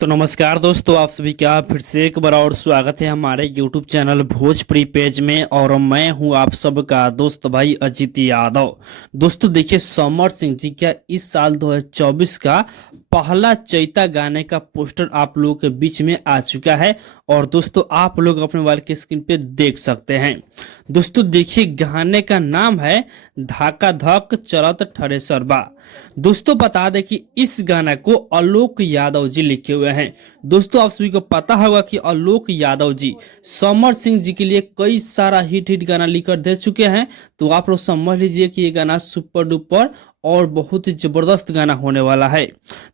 तो नमस्कार दोस्तों, आप सभी का फिर से एक बार और स्वागत है हमारे YouTube चैनल भोजपुरी पेज में। और मैं हूं आप सबका दोस्त भाई अजीत यादव। दोस्तों देखिए, समर सिंह जी का इस साल 2024 का पहला चैता गाने का पोस्टर आप लोगों के बीच में आ चुका है और दोस्तों आप लोग अपने मोबाइल के स्क्रीन पे देख सकते हैं। दोस्तों देखिए, गाने का नाम है धाका धक चलत ठरेसरबा। दोस्तों बता दें कि इस गाना को आलोक यादव जी लिखे हुए हैं। दोस्तों आप सभी को पता होगा कि आलोक यादव जी समर सिंह जी के लिए कई सारा हिट गाना लिखकर दे चुके हैं। तो आप लोग समझ लीजिए कि ये गाना सुपर डुपर और बहुत ही जबरदस्त गाना होने वाला है।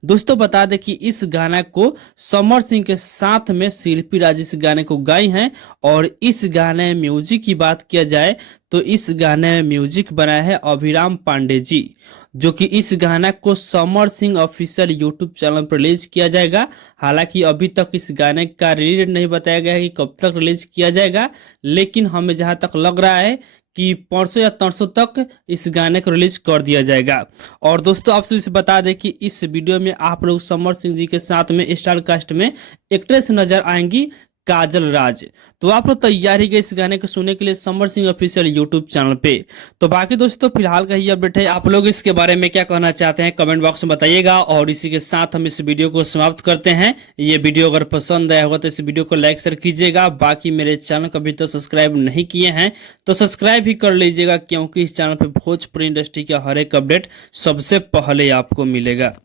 दोस्तों बता दें कि इस गाना को समर सिंह के साथ में शिल्पी राज इस गाने को गाई हैं। और इस गाने म्यूजिक की बात किया जाए तो इस गाने में म्यूजिक बनाया है अभिराम पांडे जी, जो कि इस गाना को Samar Singh official YouTube channel पर रिलीज किया जाएगा। हालांकि अभी तक इस गाने का रिलीज नहीं बताया गया है कि कब तक रिलीज किया जाएगा, लेकिन हमें जहां तक लग रहा है कि परसों या तरसों तक इस गाने को रिलीज कर दिया जाएगा। और दोस्तों आप सभी से बता दें कि इस वीडियो में आप लोग समर सिंह जी के साथ में स्टार कास्ट में एक्ट्रेस नजर आएंगी काजल राज। तो आप लोग तैयार ही गए इस गाने को सुनने के लिए Samar Singh official YouTube channel पे। तो बाकी दोस्तों फिलहाल का ही अपडेट है, आप लोग इसके बारे में क्या कहना चाहते हैं कमेंट बॉक्स में बताइएगा। और इसी के साथ हम इस वीडियो को समाप्त करते हैं। ये वीडियो अगर पसंद आया होगा तो इस वीडियो को लाइक शेयर कीजिएगा। बाकी मेरे चैनल को अभी तो सब्सक्राइब नहीं किए हैं तो सब्सक्राइब ही कर लीजिएगा, क्योंकि इस चैनल पे भोजपुरी इंडस्ट्री का हर एक अपडेट सबसे पहले आपको मिलेगा।